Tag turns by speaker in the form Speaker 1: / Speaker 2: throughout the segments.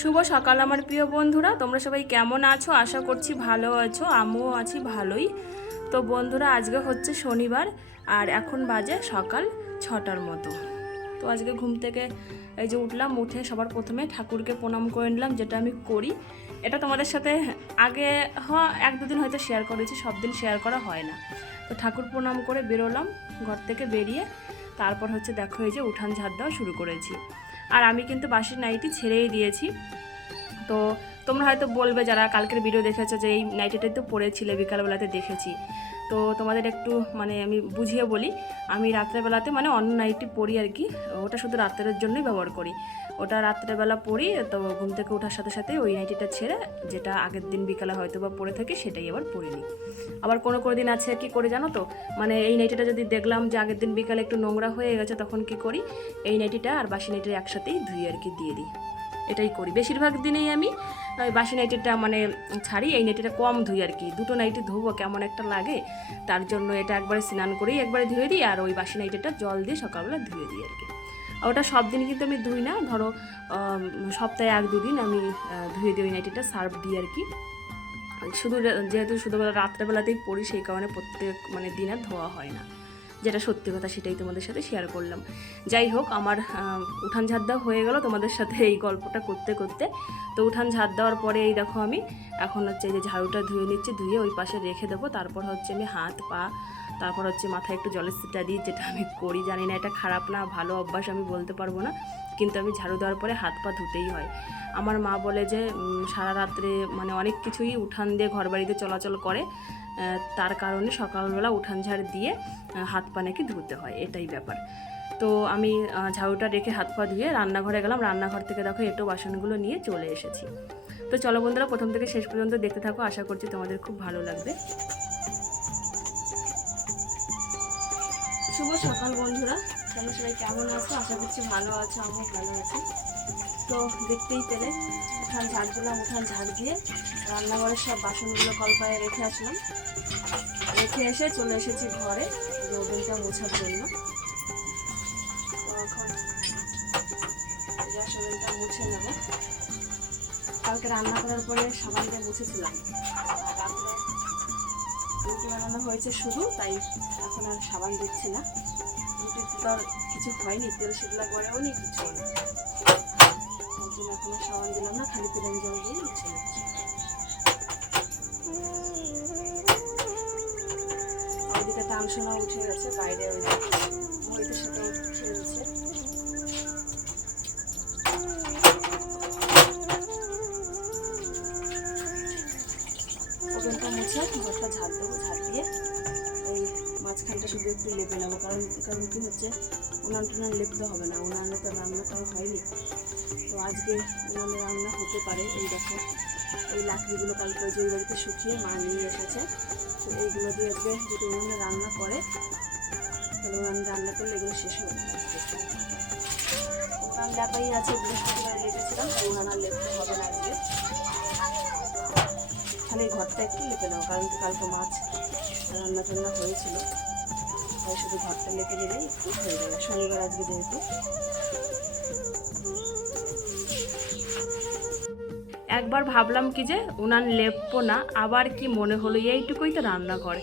Speaker 1: শুভ সকাল আমার প্রিয় বন্ধুরা। তোমরা সবাই কেমন আছো? আশা করছি ভালো আছো, আমিও আছি ভালোই। তো বন্ধুরা, আজকে হচ্ছে শনিবার, আর এখন বাজে সকাল ছটার মতো। তো আজকে ঘুম থেকে এই যে উঠলাম, উঠে সবার প্রথমে ঠাকুরকে প্রণাম করে নিলাম, যেটা আমি করি। এটা তোমাদের সাথে আগে হ এক দুদিন হয়তো শেয়ার করেছি, সব দিন শেয়ার করা হয় না। তো ঠাকুর প্রণাম করে বেরোলাম, ঘর থেকে বেরিয়ে। তারপর হচ্ছে দেখো, এই যে উঠান ঝাড় দেওয়া শুরু করেছি। আর আমি কিন্তু বাসির নাইটি ছেড়েই দিয়েছি। তো তোমরা হয়তো বলবে যারা কালকের ভিডিও দেখেছ যে এই নাইটিটাই তো পড়েছিলে, বিকালবেলাতে দেখেছি। তো তোমাদের একটু মানে আমি বুঝিয়ে বলি, আমি রাত্রেবেলাতে মানে অন্য নাইটি পরি আর কি, ওটা শুধু রাত্রের জন্যই ব্যবহার করি। ওটা রাত্রেবেলা পরি তো ঘুম থেকে ওঠার সাথে সাথে ওই নাইটিটা ছেড়ে যেটা আগের দিন বিকালে হয়তো বা পরে থাকি সেটাই আবার পরে নিই। আবার কোনো কোনো দিন আছে কি করে জানো তো মানে এই নাইটিটা যদি দেখলাম যে আগের দিন বিকালে একটু নোংরা হয়ে গেছে তখন কি করি, এই নাইটিটা আর বাসি নাইটিটা একসাথেই ধুই আর কি দিয়ে দিই। এটাই করি। বেশিরভাগ দিনেই আমি, ওই বাসি নাইটিটা মানে ছাড়ি, এই নাইটিটা কম ধুই আর কি। দুটো নাইটি ধুবো কেমন একটা লাগে, তার জন্য এটা একবারে স্নান করেই একবারে ধুয়ে দিই, আর ওই বাসি নাইটিটা জল দিয়ে সকালবেলা ধুয়ে দিই আর কি। আর ওটা সব দিন কিন্তু আমি ধুই না, ধরো সপ্তাহে এক দুদিন আমি ধুয়ে দিই ওই নাইটিটা সার্ফ দিই আর কি। শুধু যেহেতু শুধুবেলা রাত্রেবেলাতেই পড়ি সেই কারণে প্রত্যেক মানে দিন আর ধোয়া হয় না। যেটা সত্যি কথা সেটাই তোমাদের সাথে শেয়ার করলাম। যাই হোক, আমার উঠান ঝাড় দেওয়া হয়ে গেল তোমাদের সাথে এই গল্পটা করতে করতে। তো উঠান ঝাড় দেওয়ার পরে এই দেখো আমি, এখন হচ্ছে যে ঝাড়ুটা ধুয়ে নিচ্ছি, ধুয়ে ওই পাশে রেখে দেবো। তারপর হচ্ছে আমি হাত, পা, তারপর হচ্ছে মাথায় একটু জলের সিটা দিই, যেটা আমি করি, জানি না, এটা খারাপ না, ভালো অভ্যাস আমি বলতে পারব না। কিন্তু আমি ঝাড়ু দেওয়ার পরে হাত, পা ধুতেই হয়। আমার মা বলে যে সারা রাত্রে মানে অনেক কিছুই উঠান দিয়ে ঘর বাড়িতে চলাচল করে। তার কারণে সকালবেলা উঠান ঝাড় দিয়ে হাত পা নাকি ধুতে হয়, এটাই ব্যাপার। তো আমি ঝাড়ুটা রেখে হাত পা ধুয়ে রান্নাঘরে গেলাম। রান্নাঘর থেকে দেখো এটো বাসনগুলো নিয়ে চলে এসেছি। তো চলো বন্ধুরা, প্রথম থেকে শেষ পর্যন্ত দেখতে থাকো। আশা করছি তোমাদের খুব ভালো লাগবে। শুভ সকাল বন্ধুরা। তোমরা সবাই কেমন আছো? আশা করছি ভালো আছো, আমিও ভালো আছি। তো দেখতেই পেলে। উঠান ঝাড় দিলাম, উঠান ঝাড় দিয়ে রান্নাঘরের সব বাসনগুলো কলপায়ে রেখে আসলাম। রেখে এসে চলে এসেছি ঘরে ওভেনটা মোছার জন্য। গ্যাস মুছে নেব। কালকে রান্না করার পরে সাবান দিয়ে মুছেছিলাম। আর রাত্রে রুটি বানানো হয়েছে শুধু, তাই এখন আর সাবান দিচ্ছি না। রুটিতে তো আর কিছু হয়নি, তেল শুকলা করেও নি, কিছু না তার জন্য এখন সাবান দিলাম না, খালি তেলের জল দিয়ে মুছে নিচ্ছি। ওইদিকে তামসোনা উঠে গেছে, বাইরে ওই মহিতের সাথে খেলছে ওভেনটা ঘরটা ঝাড় দেবো, ঝাড় দিয়ে ওই মাঝখানটা শুধু একটু লেপে নেব, কারণ কারণ কি হচ্ছে উনান টুনান লেপতে হবে না, উনানে তো রান্না করা হয়নি। আজকে উনানে রান্না হতে পারে, এই দেখো। এই লাকড়িগুলো কালকে ওই বাড়িতে শুকিয়ে মা নিয়ে এসেছে। তো এইগুলো দিয়ে আজকে যদি উনানে রান্না করে, তাহলে উনানে রান্না করলে এগুলো শেষ যাবে। উনান লেপাই আছে, বৃহস্পতিবার লেপেছিলাম তো উনান আর লেপতে হবে না আজকে। খালি ঘরটা একটু লেপে দাও কারণ কালকে মাছ রান্না টান্না হয়েছিল। তাই শুধু ঘরটা লেপে দিলেই হয়ে যাবে, শনিবার আজকে যেহেতু। একবার ভাবলাম কি যে উনান লেপবো না, আবার কি মনে হলো? এইটুকুই তো রান্নাঘর।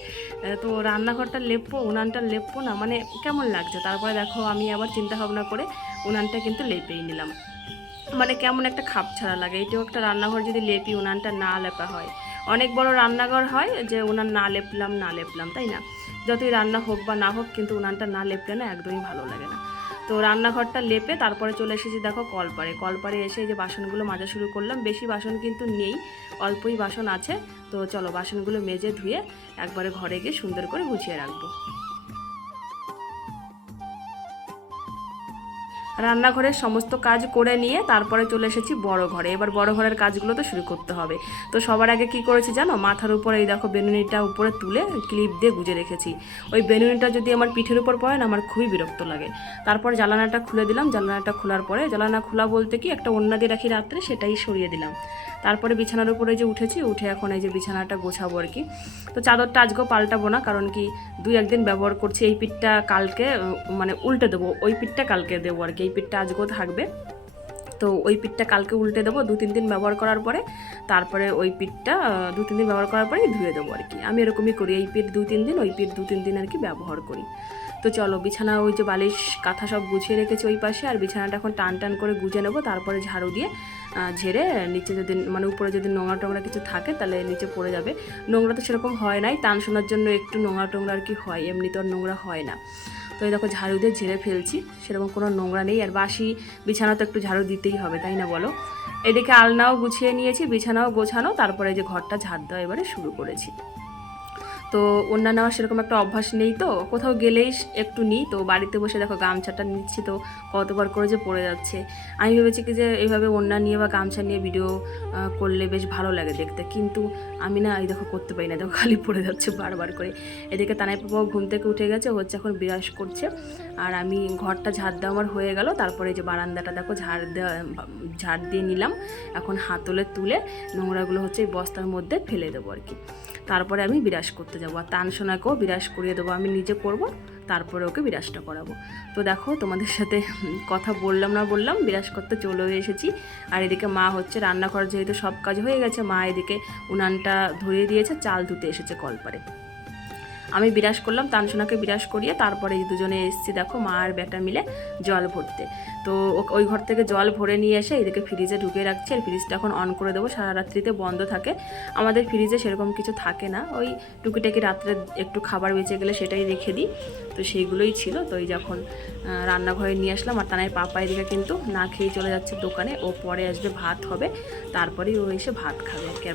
Speaker 1: তো রান্নাঘরটা লেপবো উনানটা লেপবো না মানে কেমন লাগছে? তারপরে দেখো, আমি আবার চিন্তা ভাবনা করে উনানটা কিন্তু লেপেই নিলাম। মানে কেমন একটা খাপ ছাড়া লাগে। এইটাও একটা রান্নাঘর যদি লেপি, উনানটা না লেপা হয়। অনেক বড় রান্নাঘর হয় যে উনান না লেপলাম না লেপলাম, তাই না? যতই রান্না হোক বা না হোক, কিন্তু উনানটা না লেপলে না একদমই ভালো লাগে না। তো রান্নাঘরটা লেপে তারপরে চলে এসেছি দেখো কলপারে কলপারে এসে যে বাসনগুলো মাজা শুরু করলাম। বেশি বাসন কিন্তু নেই, অল্পই বাসন আছে। তো চলো বাসনগুলো মেজে ধুয়ে একবারে ঘরে গিয়ে সুন্দর করে গুছিয়ে রাখব। রান্নাঘরের সমস্ত কাজ করে নিয়ে তারপরে চলে এসেছি বড় ঘরে। এবার বড় ঘরের কাজগুলো তো শুরু করতে হবে। তো সবার আগে কি করেছি জানো? মাথার উপরে এই দেখো বেনুনিটা উপরে তুলে ক্লিপ দিয়ে গুজে রেখেছি। ওই বেনুনিটা যদি আমার পিঠের উপর পড়ে না, আমার খুবই বিরক্ত লাগে। তারপর জ্বালানাটা খুলে দিলাম। জ্বালানাটা খোলার পরে জ্বালানা খোলা বলতে কি একটা অন্যাদি রাখি রাত্রে, সেটাই সরিয়ে দিলাম। তারপরে বিছানার উপরে যে উঠেছি, উঠে এখন এই যে বিছানাটা গোছাবো আর কি। তো চাদরটা আজকেও পাল্টাবো না, কারণ কি দুই একদিন ব্যবহার করছি, এই পিঠটা কালকে মানে উল্টে দেবো, ওই পিঠটা কালকে দেবো আর কি, এই পিঠটা আজকেও থাকবে। তো ওই পিঠটা কালকে উল্টে দেবো, দু তিন দিন ব্যবহার করার পরে, তারপরে ওই পিঠটা দু তিন দিন ব্যবহার করার পরেই ধুয়ে দেবো আর কি। আমি এরকমই করি, এই পিঠ দু তিন দিন, ওই পিঠ দু তিন দিন আর কি ব্যবহার করি। তো চলো, বিছানা ওই যে বালিশ, কাঁথা সব গুছিয়ে রেখেছি ওই পাশে, আর বিছানাটা এখন টান টান করে গুজে নেব, তারপরে ঝাড়ু দিয়ে ঝেড়ে নিচে যদি মানে উপরে যদি নোংরা টোংরা কিছু থাকে, তাহলে নিচে পড়ে যাবে। নোংরা তো সেরকম হয় নাই, টান শোনার জন্য একটু নোংরা টোংরা আর কি হয়, এমনি তো আর নোংরা হয় না। তো এই দেখো ঝাড়ু দিয়ে ঝেড়ে ফেলছি, সেরকম কোনো নোংরা নেই, আর বাসি, বিছানা তো একটু ঝাড়ু দিতেই হবে, তাই না বলো? এদিকে আলনাও গুছিয়ে নিয়েছি, বিছানাও গোছানো, তারপরে যে ঘরটা ঝাড় দেওয়া এবারে শুরু করেছি। তো অন্যান্য আমার সেরকম একটা অভ্যাস নেই তো। কোথাও গেলেই একটু নিই। তো বাড়িতে বসে দেখো গামছাটা নিচ্ছি তো কতবার করে যে পড়ে যাচ্ছে। আমি ভেবেছি কি যে এইভাবে অন্যান্য নিয়ে বা গামছা নিয়ে ভিডিও করলে বেশ ভালো লাগে দেখতে। কিন্তু আমি না, এই দেখো করতে পারি না। দেখো খালি পড়ে যাচ্ছে বারবার করে। এদিকে তানাই পাপাও ঘুম থেকে উঠে গেছে। হচ্ছে এখন বিরাস করছে। আর আমি ঘরটা ঝাড় দেওয়া আমার হয়ে গেল। তারপরে যে বারান্দাটা দেখো, ঝাড় দেওয়া, ঝাড় দিয়ে নিলাম। এখন হাতলে তুলে নোংরাগুলো হচ্ছে এই বস্তার মধ্যে ফেলে দেবো আর কি। তারপরে আমি বিরাস করতে যাব। আর তান সোনাকেও করিয়ে দেবো। আমি নিজে করব, তারপরে ওকে বিরাসটা করাবো। তো দেখো, তোমাদের সাথে কথা বললাম না বললাম বিরাস করতে চলেও এসেছি। আর এদিকে মা হচ্ছে রান্নাঘর যেহেতু সব কাজ হয়ে গেছে, মা এদিকে উনানটা ধরিয়ে দিয়েছে, চাল ধুতে এসেছে কলপারে। আমি বিরাস করলাম, তানসোনাকে বিরাস করিয়ে তারপরে এই দুজনে এসেছি দেখো মা আর বেটা মিলে জল ভরতে। তো ওই ঘর থেকে জল ভরে নিয়ে এসে এদিকে ফ্রিজে ঢুকে রাখছি, আর ফ্রিজটা এখন অন করে দেবো, সারা রাত্রিতে বন্ধ থাকে। আমাদের ফ্রিজে সেরকম কিছু থাকে না, ওই টুকিটাকি রাত্রে একটু খাবার বেঁচে গেলে সেটাই রেখে দিই। তো সেইগুলোই ছিল, তো এই যখন রান্নাঘরে নিয়ে আসলাম, আর তানাই পাপা এদিকে কিন্তু না খেয়ে চলে যাচ্ছে দোকানে, ও পরে আসবে, ভাত হবে, তারপরেই ও এসে ভাত খাবে। আর কি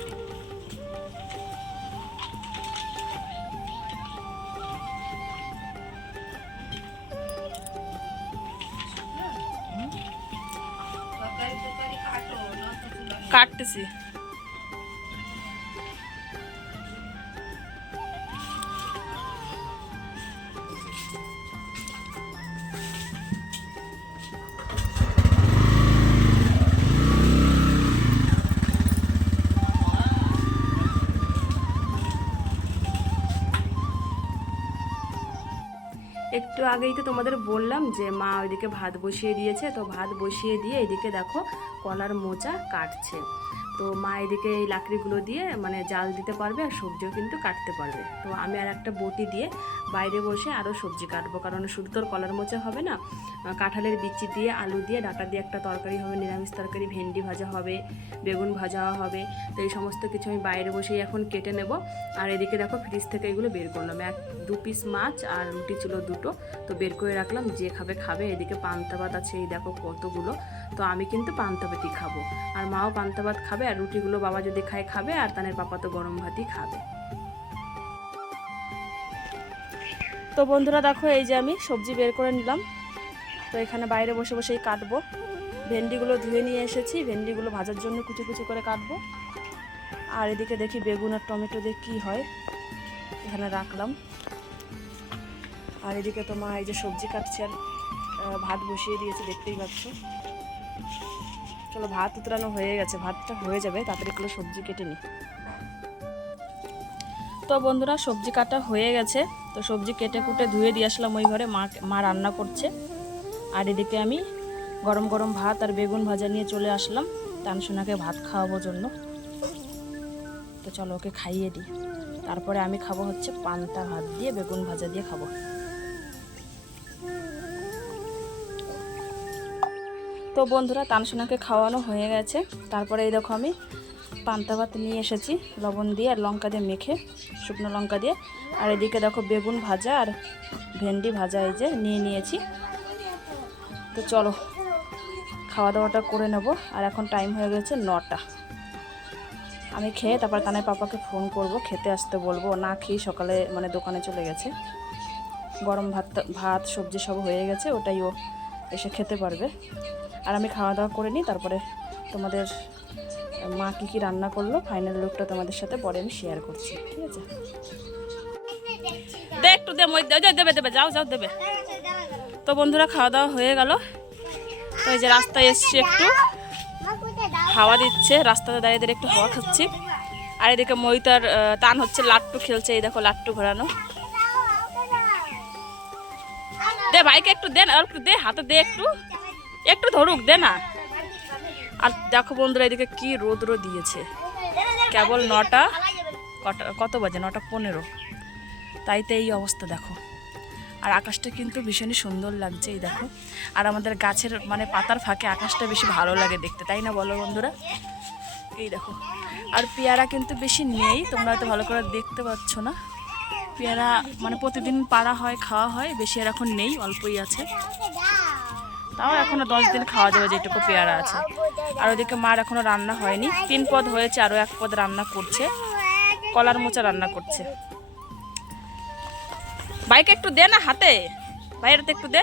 Speaker 1: আগেই তো তোমাদের বললাম যে মা ওইদিকে ভাত বসিয়ে দিয়েছে, তো ভাত বসিয়ে দিয়ে এদিকে দেখো কলার মোচা কাটছে। তো মা এদিকে এই লাকড়িগুলো দিয়ে মানে জাল দিতে পারবে আর সবজিও কিন্তু কাটতে পারবে। তো আমি আর একটা বটি দিয়ে বাইরে বসে আরও সবজি কাটবো, কারণ শুধু তোর কলার মোচা হবে না কাঁঠালের বিচি দিয়ে, আলু দিয়ে, ডাটা দিয়ে একটা তরকারি হবে, নিরামিষ তরকারি, ভেন্ডি ভাজা হবে, বেগুন ভাজা হবে। তো এই সমস্ত কিছু আমি বাইরে বসেই এখন কেটে নেব। আর এদিকে দেখো ফ্রিজ থেকে এগুলো বের করলাম। এক, দু পিস মাছ আর রুটি ছিল দুটো। তো বের করে রাখলাম, যে খাবে খাবে। এদিকে পান্তা ভাত আছে, এই দেখো কতগুলো। তো আমি কিন্তু পান্তা ভাতই খাব। আর মাও পান্তা ভাত খাবে আর রুটিগুলো বাবা যদি খায়, খাবে আর তানের পাপা তো গরম ভাতই খাবে। তো বন্ধুরা দেখো, এই যে আমি সবজি বের করে নিলাম। তো এখানে বাইরে বসে বসেই কাটবো। ভেন্ডিগুলো ধুয়ে নিয়ে এসেছি। ভেন্ডিগুলো ভাজার জন্য কুচি কুচি করে কাটবো। আর এদিকে দেখি বেগুন আর টমেটো দিয়ে কী হয়, এখানে রাখলাম। আর এদিকে তো মা এই যে সবজি কাটছে আর ভাত বসিয়ে দিয়েছে, দেখতেই পাচ্ছ। চলো ভাত উতরানো হয়ে গেছে, ভাতটা হয়ে যাবে, তাড়াতাড়ি করে সবজি কেটে নিই তো বন্ধুরা, সবজি কাটা হয়ে গেছে, তো সবজি কেটে কুটে ধুয়ে দিয়ে আসলাম ওই ঘরে, মা মা রান্না করছে। আর এদিকে আমি গরম গরম ভাত আর বেগুন ভাজা নিয়ে চলে আসলাম, তানসোনাকে ভাত খাওয়াবো জন্য। তো চলো ওকে খাইয়ে দিই। তারপরে আমি খাব হচ্ছে পান্তা ভাত দিয়ে বেগুন ভাজা দিয়ে খাব। তো বন্ধুরা, তানসোনাকে খাওয়ানো হয়ে গেছে। তারপরে এই দেখো আমি পান্তা ভাত নিয়ে এসেছি, লবণ দিয়ে আর লঙ্কা দিয়ে মেখে, শুকনো লঙ্কা দিয়ে। আর এদিকে দেখো বেগুন ভাজা আর ভেন্ডি ভাজা এই যে নিয়ে নিয়েছি। তো চলো, খাওয়া দাওয়াটা করে নেব। আর এখন টাইম হয়ে গেছে নটা। আমি খেয়ে তারপর তানের পাপাকে ফোন করব, খেতে আসতে বলব। না খেয়ে সকালে মানে দোকানে চলে গেছে। গরম ভাত ভাত, সবজি সব হয়ে গেছে, ওটাই ও এসে খেতে পারবে। আর আমি খাওয়া দাওয়া করে নিই তারপরে তোমাদের মা কী কী রান্না করল ফাইনাল লুকটা তোমাদের সাথে পরে আমি শেয়ার করছি ঠিক আছে? দে একটু দে মই দে- দে- দেবে দেবে যাও যাও দেবে। তো বন্ধুরা খাওয়া দাওয়া হয়ে গেল। তো এই যে রাস্তায় এসছি একটু। হাওয়া দিচ্ছে রাস্তাতে দাঁড়িয়ে দাঁড়িয়ে একটু হাওয়া খাচ্ছি। আর এদিকে মইতার আহ, টান হচ্ছে লাট্টু খেলছে এই দেখো লাট্টু ঘোরানো। দে ভাইকে একটু দে আর একটু দে হাতে দে একটু। একটু ধরুক, দে না। আর দেখো বন্ধুরা, এদিকে কি রোদ্র দিয়েছে। কেবল নটা, কটা, কত বাজে? নটা পনেরো। তাইতে এই অবস্থা, দেখো। আর আকাশটা কিন্তু ভীষণই সুন্দর লাগছে, এই দেখো। আর আমাদের গাছের মানে পাতার ফাঁকে আকাশটা বেশি ভালো লাগে দেখতে, তাই না বলো বন্ধুরা? এই দেখো। আর পেয়ারা কিন্তু বেশি নেই, তোমরা হয়তো ভালো করে দেখতে পাচ্ছ না। পেয়ারা মানে প্রতিদিন পাড়া হয়, খাওয়া হয়, বেশি আর এখন নেই, অল্পই আছে। তাও এখনও দশ দিন খাওয়া যাবে যেটুকু পেয়ারা আছে। আর ওদিকে মার এখনও রান্না হয়নি। তিন পদ হয়েছে, আরও এক পদ রান্না করছে। কলার মোচা রান্না করছে। বাইকে একটু দে না হাতে। বাইরেতে একটু দে।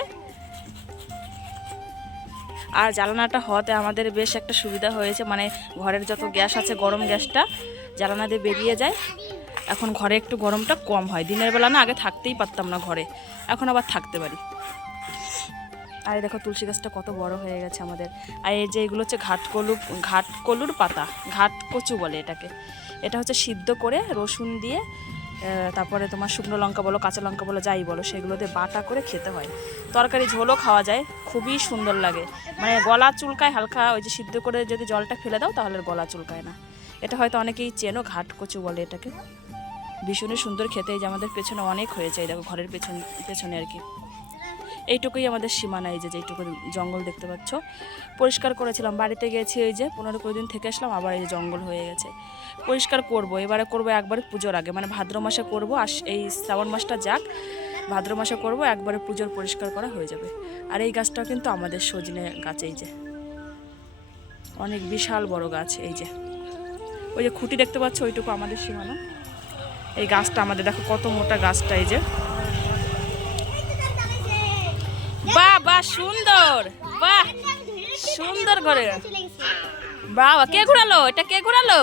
Speaker 1: আর জ্বালানাটা হওয়াতে আমাদের বেশ একটা সুবিধা হয়েছে। মানে ঘরের যত গ্যাস আছে, গরম গ্যাসটা, জ্বালানা দিয়ে বেরিয়ে যায়। এখন ঘরে একটু গরমটা কম হয়। দিনের বেলা না, আগে থাকতেই পারতাম না ঘরে। এখন আবার থাকতে পারি। আর দেখো তুলসী গাছটা কত বড় হয়ে গেছে আমাদের। আর এই যে এগুলো হচ্ছে ঘাটকলু, ঘাটকলুর পাতা ঘাট কচু বলে এটাকে। এটা হচ্ছে সিদ্ধ করে রসুন দিয়ে তারপরে তোমার শুকনো লঙ্কা বলো, কাঁচা লঙ্কা বলো, যাই বলো, সেগুলো দিয়ে বাটা করে খেতে হয়। তরকারি ঝোলও খাওয়া যায়, খুবই সুন্দর লাগে। মানে গলা চুলকায় হালকা, ওই যে সিদ্ধ করে যদি জলটা ফেলে দাও, তাহলে গলা চুলকায় না। এটা হয়তো অনেকেই চেনো ঘাট কচু বলে এটাকে। ভীষণই সুন্দর খেতে, এই যে আমাদের পেছনে অনেক হয়েছে দেখো ঘরের পেছন, পেছনে আর কি। এইটুকুই আমাদের সীমানা, এই যে যেইটুকু জঙ্গল দেখতে পাচ্ছ। পরিষ্কার করেছিলাম, বাড়িতে গেছি ওই যে পনেরো কুড়ি দিন থেকে আসলাম, আবার এই যে জঙ্গল হয়ে গেছে। পরিষ্কার করব, এবারে করব একবারে পুজোর আগে মানে ভাদ্র মাসে করব, আর এই শ্রাবণ মাসটা যাক, ভাদ্র মাসে করব, একবারে পুজোর পরিষ্কার করা হয়ে যাবে। আর এই গাছটাও কিন্তু আমাদের সজনে গাছ, এই যে। অনেক বিশাল বড় গাছ, এই যে। ওই যে খুঁটি দেখতে পাচ্ছ, ওইটুকু আমাদের সীমানা। এই গাছটা আমাদের, দেখো কত মোটা গাছটা, এই যে। সুন্দর। বাহ সুন্দর করে বাবা কে ঘুরালো? এটা কে ঘুরালো?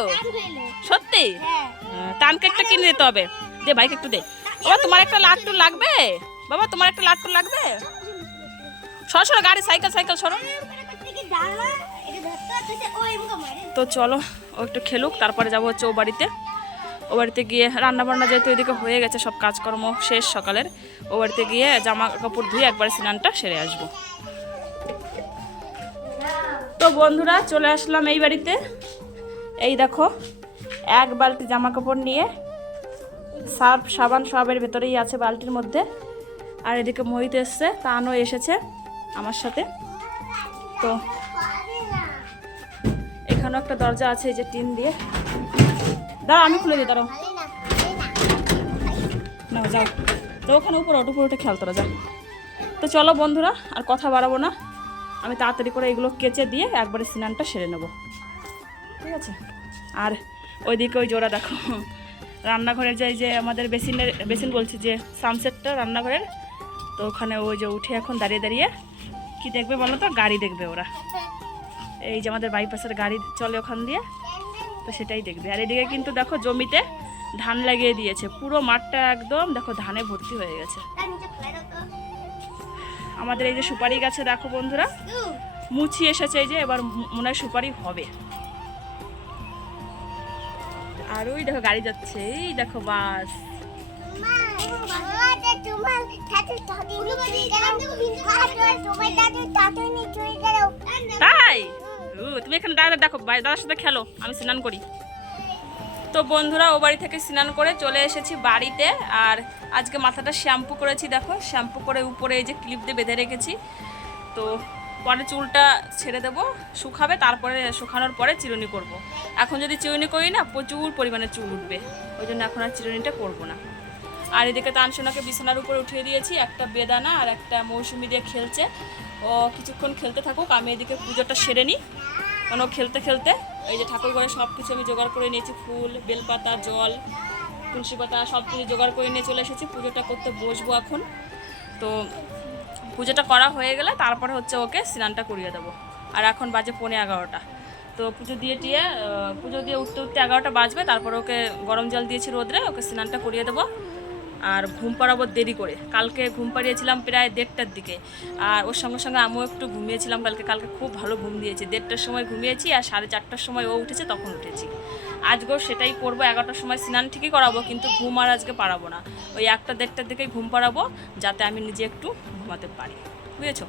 Speaker 1: সত্যি? হ্যাঁ, টানকে একটা কিনে দিতে হবে। দে বাইক একটু দে। বাবা তোমার একটা লাট্টু লাগবে? বাবা তোমার একটা লাট্টু লাগবে? সরো সরো গাড়ি সাইকেল সাইকেল সরো। তো চলো ও একটু খেলুক তারপরে যাব হচ্ছে ও বাড়িতে গিয়ে রান্না বান্না যেহেতু এদিকে হয়ে গেছে, সব কাজকর্ম শেষ সকালের। ও বাড়িতে গিয়ে জামা কাপড় ধুয়ে একবার স্নানটা সেরে আসব। তো বন্ধুরা, চলে আসলাম এই বাড়িতে। এই দেখো, এক বালতি জামা কাপড় নিয়ে সার্ফ সাবান সবের ভেতরেই আছে বালতির মধ্যে। আর এদিকে মহিত এসছে, তানও এসেছে আমার সাথে। তো এখানেও একটা দরজা আছে, এই যে টিন দিয়ে। দাঁড়া আমি খুলে দিই দাঁড়াও। না যাও। তো ওখানে উপরে ওটা উপরে খেয়াল তোরা যা। তো চলো বন্ধুরা আর কথা বাড়াবো না। আমি তাড়াতাড়ি করে এগুলো কেচে দিয়ে একবারে স্নানটা সেরে নেব। ঠিক আছে? আর ওইদিকে ওই জোড়া দেখো রান্নাঘরের যে যে আমাদের বেসিনের বেসিন বলছে যে সানসেটটা রান্নাঘরের তো ওখানে ওই যে উঠে এখন দাঁড়িয়ে দাঁড়িয়ে কি দেখবে বলো তো? গাড়ি দেখবে ওরা। এই যে আমাদের বাইপাসের গাড়ি চলে ওখান দিয়ে। তো সেটাই দেখবে। আর এদিকে কিন্তু দেখো জমিতে ধান লাগিয়ে দিয়েছে। পুরো মাঠটা একদম দেখো ধানে ভর্তি হয়ে গেছে। আমাদের এই যে সুপারি গাছে দেখো বন্ধুরা, মুচি এসেছে এই যে, এবার মনে হয় সুপারি হবে। আর ওই দেখো গাড়ি যাচ্ছে, এই দেখো বাস। তাই? তুমি এখানে দাদা দেখো দাদার সাথে খেলো, আমি স্নান করি। তো বন্ধুরা, ও বাড়ি থেকে স্নান করে চলে এসেছি বাড়িতে, আর আজকে মাথাটা শ্যাম্পু করেছি, দেখো, শ্যাম্পু করে উপরে এই যে ক্লিপ দিয়ে বেঁধে রেখেছি। তো পরে চুলটা ছেড়ে দেবো, শুকাবে, তারপরে শুকানোর পরে চিরুনি করব। এখন যদি চিরুনি করি না, প্রচুর পরিমাণে চুল উঠবে। ওই জন্য এখন আর চিরুনিটা করব না। আর এদিকে তানসোনাকে বিছানার উপরে উঠিয়ে দিয়েছি, একটা বেদানা আর একটা মৌসুমি দিয়ে খেলছে। ও কিছুক্ষণ খেলতে থাকুক, আমি এদিকে পুজোটা সেরে নিই। কারণ ও খেলতে খেলতে এই যে ঠাকুর ঘরে সব কিছু আমি জোগাড় করে নিয়েছি, ফুল, বেলপাতা, জল, তুলসী পাতা সব কিছু জোগাড় করে নিয়ে চলে এসেছি। পুজোটা করতে বসবো এখন। তো পুজোটা করা হয়ে গেলে তারপরে হচ্ছে ওকে স্নানটা করিয়ে দেবো। আর এখন বাজে পৌনে এগারোটা। তো পুজো দিয়ে টিয়ে পুজো দিয়ে উঠতে উঠতে এগারোটা বাজবে, তারপর ওকে গরম জল দিয়েছি রোদ্রে, ওকে স্নানটা করিয়ে দেবো। আর ঘুম পাড়াবো দেরি করে। কালকে ঘুম পাড়িয়েছিলাম প্রায় দেড়টার দিকে। আর ওর সঙ্গে সঙ্গে আমিও একটু ঘুমিয়েছিলাম কালকে। কালকে খুব ভালো ঘুম দিয়েছি। দেড়টার সময় ঘুমিয়েছি আর সাড়ে চারটার সময় ও উঠেছে, তখন উঠেছি। আজকেও সেটাই করব, এগারোটার সময় স্নান ঠিকই করাবো, কিন্তু ঘুম আর আজকে পারাবো না। ওই একটা দেড়টার দিকেই ঘুম পাড়াবো, যাতে আমি নিজে একটু ঘুমাতে পারি। বুঝেছ?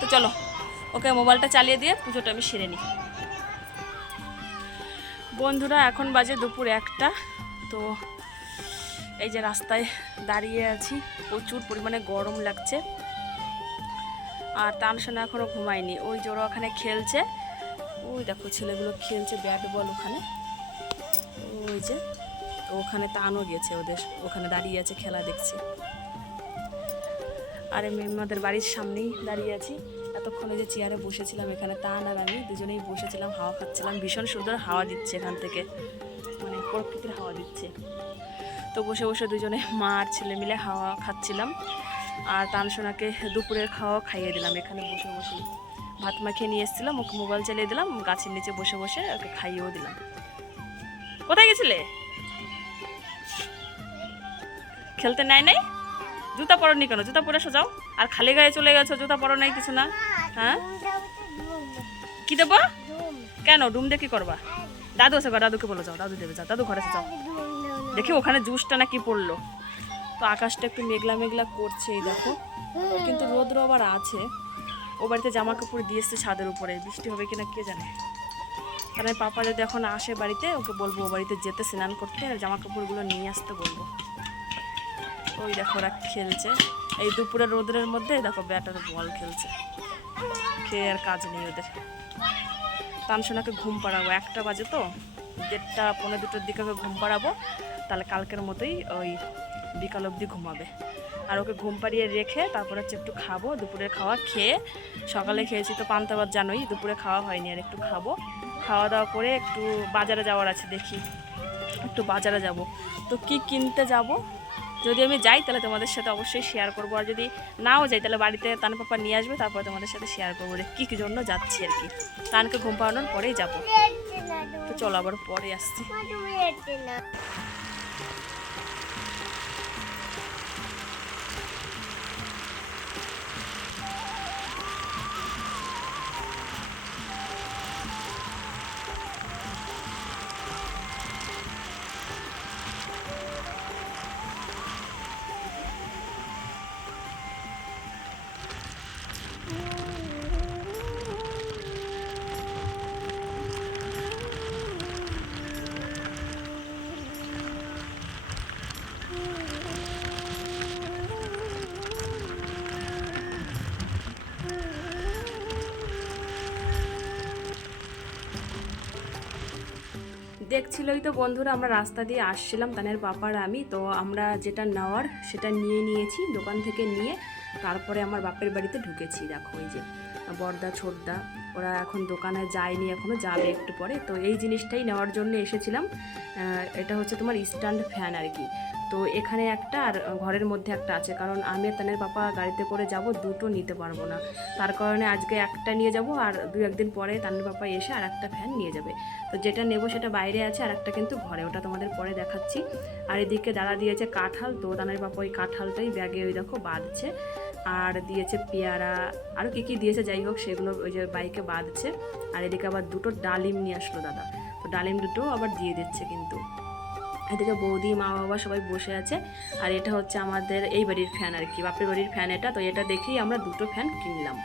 Speaker 1: তো চলো, ওকে মোবাইলটা চালিয়ে দিয়ে পুজোটা আমি সেরে নিই। বন্ধুরা, এখন বাজে দুপুর একটা। তো এই যে রাস্তায় দাঁড়িয়ে আছি। প্রচুর পরিমাণে গরম লাগছে। আর তানসোনা এখনও ঘুমায়নি। ওই জোর ওখানে খেলছে। ওই দেখো ছেলেগুলো খেলছে ব্যাট বল ওখানে। ওই যে ওখানে তানও গেছে ওদের। ওখানে দাঁড়িয়ে আছে, খেলা দেখছে। আর আমি আমাদের বাড়ির সামনেই দাঁড়িয়ে আছি। এতক্ষণে যে চেয়ারে বসেছিলাম এখানে তান আর আমি, দুজনেই বসেছিলাম, হাওয়া খাচ্ছিলাম। ভীষণ সুন্দর হাওয়া দিচ্ছে এখান থেকে। মানে প্রকৃতির হাওয়া দিচ্ছে। তো বসে বসে দুজনে মা আর ছেলে মিলে হাওয়া খাচ্ছিলাম। আর তানসোনাকে দুপুরের খাওয়া খাইয়ে দিলাম। এখানে বসে বসে ভাত মাখিয়ে নিয়ে এসেছিলাম, ওকে মোবাইল চালিয়ে দিলাম, গাছের নিচে বসে বসে ওকে খাইয়েও দিলাম। কোথায় গেছিলে? খেলতে নাই নাই? জুতা পরনি কেন? জুতা পরে সোজাও আর খালি গায়ে চলে গেছো, জুতা পরো নাই কিছু না? হ্যাঁ? কি দেবো? কেন? ডুম দিয়ে কি করবা? দাদু আছে দাদুকে বলে যাও, দাদু দেবে, যাও। দাদু ঘরে যাও। দেখি ওখানে জুসটা নাকি পড়ল। তো আকাশটা একটু মেঘলা মেঘলা করছে এই দেখো। কিন্তু রোদ্র আবার আছে। ও বাড়িতে জামা কাপড় দিয়ে এসছে ছাদের উপরে। বৃষ্টি হবে কিনা কে জানে? কারণ পাপা যদি এখন আসে বাড়িতে, ওকে বলব ও বাড়িতে যেতে স্নান করতে, আর জামা কাপড়গুলো নিয়ে আসতে বলব। ওই দেখো ওরা খেলছে। এই দুপুরে রোদ্রের মধ্যে দেখো ব্যাটার বল খেলছে। খেয়ে আর কাজ নেই ওদের। তানসোনাকে ঘুম পাড়াবো। একটা বাজে তো। দেড়টা পনেরো দুটোর দিকে ঘুম পাড়াবো। তাহলে কালকের মতোই ওই বিকাল অবধি ঘুমাবে। আর ওকে ঘুম পাড়িয়ে রেখে তারপর হচ্ছে একটু খাব দুপুরের খাওয়া খেয়ে সকালে খেয়েছি তো পান্তাবাদ জানোই, দুপুরে খাওয়া হয়নি আর একটু খাব। খাওয়া দাওয়া করে একটু বাজারে যাওয়ার আছে দেখি, একটু বাজারে যাব। তো কি কিনতে যাব? যদি আমি যাই তাহলে তোমাদের সাথে অবশ্যই শেয়ার করব। আর যদি নাও যাই তাহলে বাড়িতে তান পাপা নিয়ে আসবে, তারপর তোমাদের সাথে শেয়ার করব যে কী জন্য যাচ্ছি আর কি। তানকে ঘুম পাড়ানোর পরেই যাব। তো চলো আবার পরে আসছি। দেখছিলই তো বন্ধুরা, আমরা রাস্তা দিয়ে আসছিলাম তানের বাপার আমি। তো আমরা যেটা নেওয়ার সেটা নিয়ে নিয়েছি, দোকান থেকে নিয়ে তারপরে আমার বাপের বাড়িতে ঢুকেছি। দেখো ওই যে বর্দা, ছোটদা, ওরা এখন দোকানে যায়নি এখনও যাবে একটু পরে। তো এই জিনিসটাই নেওয়ার জন্য এসেছিলাম। এটা হচ্ছে তোমার স্ট্যান্ড ফ্যান আর কি। তো এখানে একটা আর ঘরের মধ্যে একটা আছে। কারণ আমি তানের বাবা গাড়িতে করে যাব, দুটো নিতে পারব না। তার কারণে আজকে একটা নিয়ে যাব আর দু একদিন পরে তানের বাবা এসে আর একটা ফ্যান নিয়ে যাবে। তো যেটা নেব সেটা বাইরে আছে আর একটা কিন্তু ঘরে, ওটা তোমাদের পরে দেখাচ্ছি। আর এদিকে দাদা দিয়েছে কাঁঠাল, তো দানের বাবা ওই কাঁঠালটাই ব্যাগে ওই দেখো বাঁধছে। আর দিয়েছে পেয়ারা আরও কী কী দিয়েছে যাই হোক, সেগুলো ওই যে বাইকে বাঁধছে। আর এদিকে আবার দুটো ডালিম নিয়ে আসলো দাদা। তো ডালিম দুটো আবার দিয়ে দিচ্ছে কিন্তু। এদিকে বৌদি, মা বাবা সবাই বসে আছে। আর এটা হচ্ছে আমাদের এই বাড়ির ফ্যান আর কি। বাপের বাড়ির ফ্যান এটা। তো এটা দেখেই আমরা দুটো ফ্যান কিনলাম।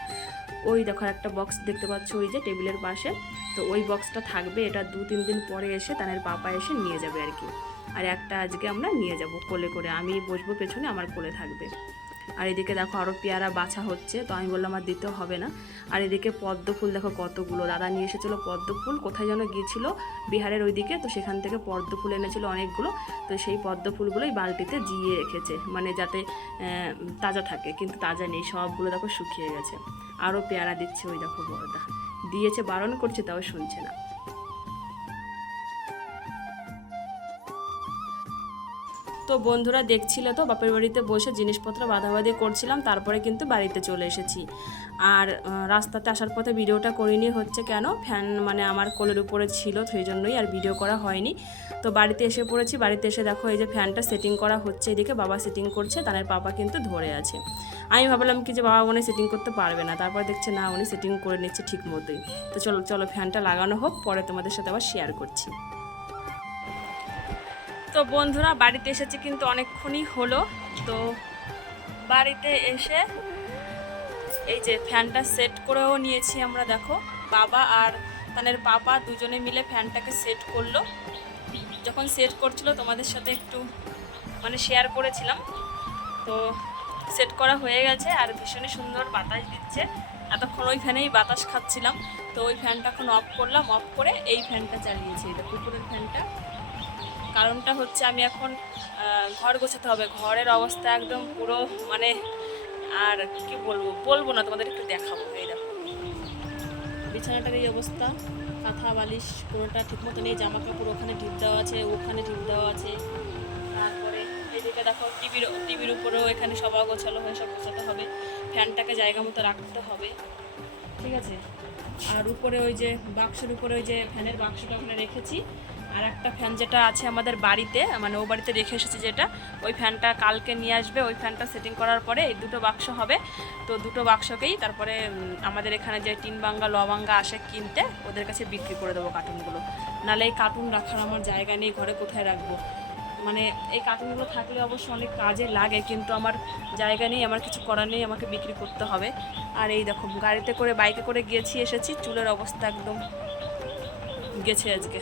Speaker 1: ওই দেখো একটা বক্স দেখতে পাচ্ছ, ওই যে টেবিলের পাশে। তো ওই বক্সটা থাকবে, এটা দু তিন দিন পরে এসে তানের পাপা এসে নিয়ে যাবে আর কি। আর একটা আজকে আমরা নিয়ে যাব কোলে করে। আমি বসবো পেছনে, আমার কোলে থাকবে। আর এদিকে দেখো আরও পেয়ারা বাছা হচ্ছে, তো আমি বললাম আর দিতে হবে না। আর এদিকে পদ্ম ফুল দেখো কতগুলো। দাদা নিয়ে এসেছিল পদ্ম ফুল, কোথায় যেন গিয়েছিল বিহারের ওইদিকে, তো সেখান থেকে পদ্ম ফুল এনেছিল অনেকগুলো। তো সেই পদ্ম ফুলগুলোই বালতিতে জিয়ে রেখেছে মানে যাতে তাজা থাকে, কিন্তু তাজা নেই, সবগুলো দেখো শুকিয়ে গেছে। আরও পেয়ারা দিচ্ছে ওই দেখো বড়দা। দিয়েছে বারণ করছে, তাও শুনছে না। তো বন্ধুরা দেখছিলে তো, বাপের বাড়িতে বসে জিনিসপত্র বাঁধাবাঁধি করছিলাম, তারপরে কিন্তু বাড়িতে চলে এসেছি। আর রাস্তাতে আসার পথে ভিডিওটা করিনি হচ্ছে কেন, ফ্যান মানে আমার কোলের উপরে ছিল সেই জন্যই আর ভিডিও করা হয়নি। তো বাড়িতে এসে পড়েছি, বাড়িতে এসে দেখো এই যে ফ্যানটা সেটিং করা হচ্ছে এদিকে, বাবা সেটিং করছে তাদের পাপা কিন্তু ধরে আছে। আমি ভাবলাম কি যে বাবা মনে সেটিং করতে পারবে না, তারপর দেখছে না, উনি সেটিং করে নিচ্ছে ঠিক মতোই। তো চলো চলো ফ্যানটা লাগানো হোক, পরে তোমাদের সাথে আবার শেয়ার করছি। তো বন্ধুরা, বাড়িতে এসেছি কিন্তু অনেকক্ষণই হলো। তো বাড়িতে এসে এই যে ফ্যানটা সেট করেও নিয়েছি আমরা, দেখো। বাবা আর তানের পাপা দুজনে মিলে ফ্যানটাকে সেট করল। যখন সেট করছিল, তোমাদের সাথে একটু মানে শেয়ার করেছিলাম। তো সেট করা হয়ে গেছে আর ভীষণই সুন্দর বাতাস দিচ্ছে। এতক্ষণ ওই ফ্যানেই বাতাস খাচ্ছিলাম। তো ওই ফ্যানটা এখন অফ করলাম। অফ করে এই ফ্যানটা চালিয়েছি এটা কুকুরের ফ্যানটা। কারণটা হচ্ছে আমি এখন ঘর গোছাতে হবে। ঘরের অবস্থা একদম পুরো মানে আর কি বলব বলব না, তোমাদের একটু দেখাবো। এই দেখো। বিছানাটার এই অবস্থা। কাঁথা, বালিশ, কোনোটা ঠিকমতো নেই। জামা কাপড় ওখানে ঢিপ দেওয়া আছে, ওখানে ঢিপ দেওয়া আছে। তারপরে এইদিকে দেখো, টিভির টিভির উপরেও এখানে সব গোছালো হয়ে সব গোছাতে হবে। ফ্যানটাকে জায়গা মতো রাখতে হবে। ঠিক আছে? আর উপরে ওই যে বাক্সের উপরে ওই যে ফ্যানের বাক্সটা ওখানে রেখেছি। আর একটা ফ্যান যেটা আছে আমাদের বাড়িতে মানে ও বাড়িতে রেখে এসেছে যেটা, ওই ফ্যানটা কালকে নিয়ে আসবে, ওই ফ্যানটা সেটিং করার পরে এই দুটো বাক্স হবে। তো দুটো বাক্সকেই তারপরে আমাদের এখানে যে টিন বাঙ্গা লবাঙ্গা আসে কিনতে, ওদের কাছে বিক্রি করে দেবো কার্টুনগুলো নাহলে এই কার্টুন রাখার আমার জায়গা নেই, ঘরে কোথায় রাখব? মানে এই কার্টুনগুলো থাকলে অবশ্য অনেক কাজে লাগে, কিন্তু আমার জায়গা নেই, আমার কিছু করার নেই, আমাকে বিক্রি করতে হবে। আর এই দেখো, গাড়িতে করে বাইকে করে গিয়েছি এসেছি, চুলের অবস্থা একদম গেছে আজকে।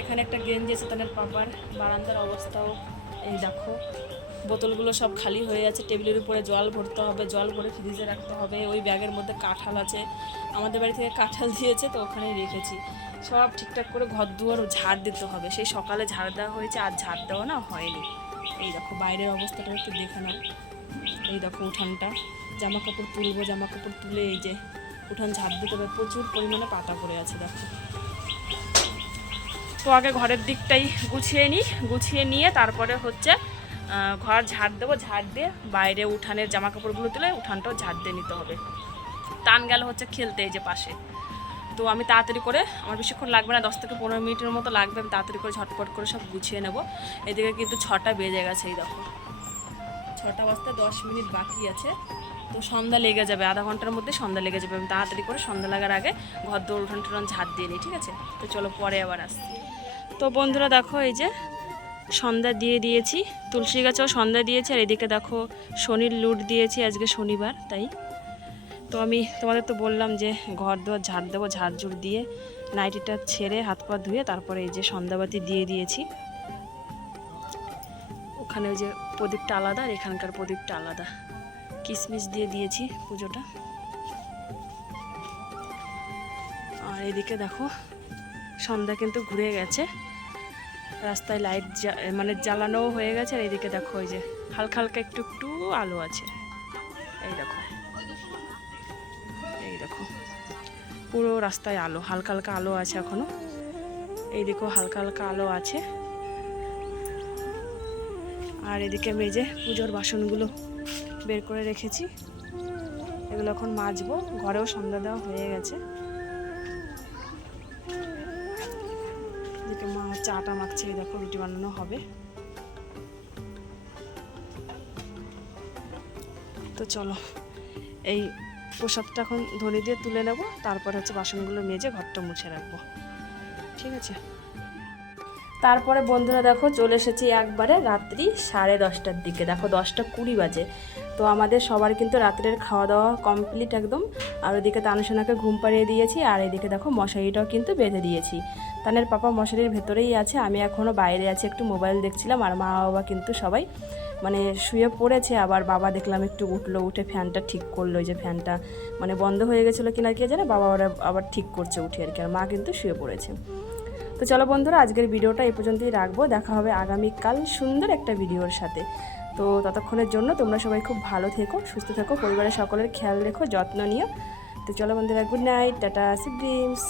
Speaker 1: এখানে একটা গেঞ্জি আছে তাদের পাপার। বারান্দার অবস্থাও এই দেখো। বোতলগুলো সব খালি হয়ে আছে, টেবিলের উপরে জল ভরতে হবে, জল ভরে ফ্রিজে রাখতে হবে। ওই ব্যাগের মধ্যে কাঁঠাল আছে। আমাদের বাড়ি থেকে কাঁঠাল দিয়েছে, তো ওখানেই রেখেছি। সব ঠিকঠাক করে ঘর দুয়ার ঝাড় দিতে হবে। সেই সকালে ঝাড় দেওয়া হয়েছে, আর ঝাড় দেওয়া না হয়নি। এই দেখো, বাইরের অবস্থাটা একটু দেখে নাও। এই দেখো উঠানটা। জামা কাপড় তুলবো জামা কাপড় তুলে এই যে উঠান ঝাড় দিতে হবে। প্রচুর পরিমাণে পাতা পড়ে আছে, দেখো। তো আগে ঘরের দিকটাই গুছিয়ে নিই, গুছিয়ে নিয়ে তারপরে হচ্ছে ঘর ঝাড় দেবো, ঝাড় দিয়ে বাইরে উঠানের জামা কাপড়গুলো তুলে উঠানটাও ঝাড় দিয়ে নিতে হবে। টান গেল হচ্ছে খেলতে এই যে পাশে। তো আমি তাড়াতাড়ি করে, আমার বেশিক্ষণ লাগবে না, দশ থেকে পনেরো মিনিটের মতো লাগবে, আমি তাড়াতাড়ি করে ঝটপট করে সব গুছিয়ে নেব। এদিকে কিন্তু ছটা বেজে গেছে, এই দেখো। ছটা বাজতে দশ মিনিট বাকি আছে। তো সন্ধ্যা লেগে যাবে, আধা ঘণ্টার মধ্যে সন্ধ্যা লেগে যাবে। আমি তাড়াতাড়ি করে সন্ধ্যা লাগার আগে ঘর দৌড় উঠান টুঠান ঝাড় দিয়ে নিই, ঠিক আছে? তো চলো পরে আবার আসছি। তো বন্ধুরা দেখো, এই যে সন্ধ্যা দিয়ে দিয়েছি। তুলসী গাছেও সন্ধ্যা দিয়েছি, আর এদিকে দেখো শনির লুট দিয়েছি আজকে শনিবার, তাই? তো আমি তোমাদের তো বললাম যে ঘর দুয়ার ঝাড় দেবো ঝাড় ঝুড় দিয়ে নাইটিটা ছেড়ে হাত পা ধুয়ে তারপরে এই যে সন্ধ্যাবাতি দিয়ে দিয়েছি। ওখানে ওই যে প্রদীপটা আলাদা আর এখানকার প্রদীপটা আলাদা। কিশমিশ দিয়ে দিয়েছি পুজোটা। আর এদিকে দেখো, সন্ধ্যা কিন্তু ঘুরে গেছে। রাস্তায় লাইট মানে জ্বালানো হয়ে গেছে, আর এদিকে দেখো ওই যে হালকা হালকা একটু একটু আলো আছে। এই দেখো এই দেখো, পুরো রাস্তায় আলো, হালকা হালকা আলো আছে এখনও। এই দেখো হালকা হালকা আলো আছে। আর এদিকে মেজে পুজোর বাসনগুলো বের করে রেখেছি। এগুলো এখন মাজবো। ঘরেও সন্ধ্যা দেওয়া হয়ে গেছে। এদিকে মা চাটা মাখছে দেখো রুটি বানানো হবে। তো চলো, এই প্রসাদটা এখন ধনে দিয়ে তুলে নেব, তারপর হচ্ছে বাসনগুলো মেজে ঘরটা মুছে রাখব। ঠিক আছে? তারপরে বন্ধুরা দেখো, চলে এসেছি একবারে রাত্রি সাড়ে দশটার দিকে। দেখো দশটা কুড়ি বাজে। তো আমাদের সবার কিন্তু রাত্রের খাওয়া দাওয়া কমপ্লিট একদম। আর ওদিকে তানুসোনাকে ঘুম পাড়িয়ে দিয়েছি, আর এদিকে দেখো মশারিটাও কিন্তু বেঁধে দিয়েছি। তানের পাপা মশারির ভেতরেই আছে, আমি এখনও বাইরে আছি, একটু মোবাইল দেখছিলাম, আর মা বাবা কিন্তু সবাই মানে শুয়ে পড়েছে, আবার বাবা দেখলাম একটু উঠল, উঠে ফ্যানটা ঠিক করল যে ফ্যানটা মানে বন্ধ হয়ে গেছিল কিনা কে জানে, বাবা ওরা আবার ঠিক করছে উঠে আর কি, আর মা কিন্তু শুয়ে পড়েছে। তো চলো বন্ধুরা, আজকের ভিডিওটা এই পর্যন্তই রাখব, দেখা হবে আগামীকাল সুন্দর একটা ভিডিওর সাথে। তো ততক্ষণের জন্য তোমরা সবাই খুব ভালো থেকো, সুস্থ থেকো, পরিবারের সকলের খেয়াল রেখো, যত্ন নিও। তো চলো বন্ধুরা good night tata sweet dreams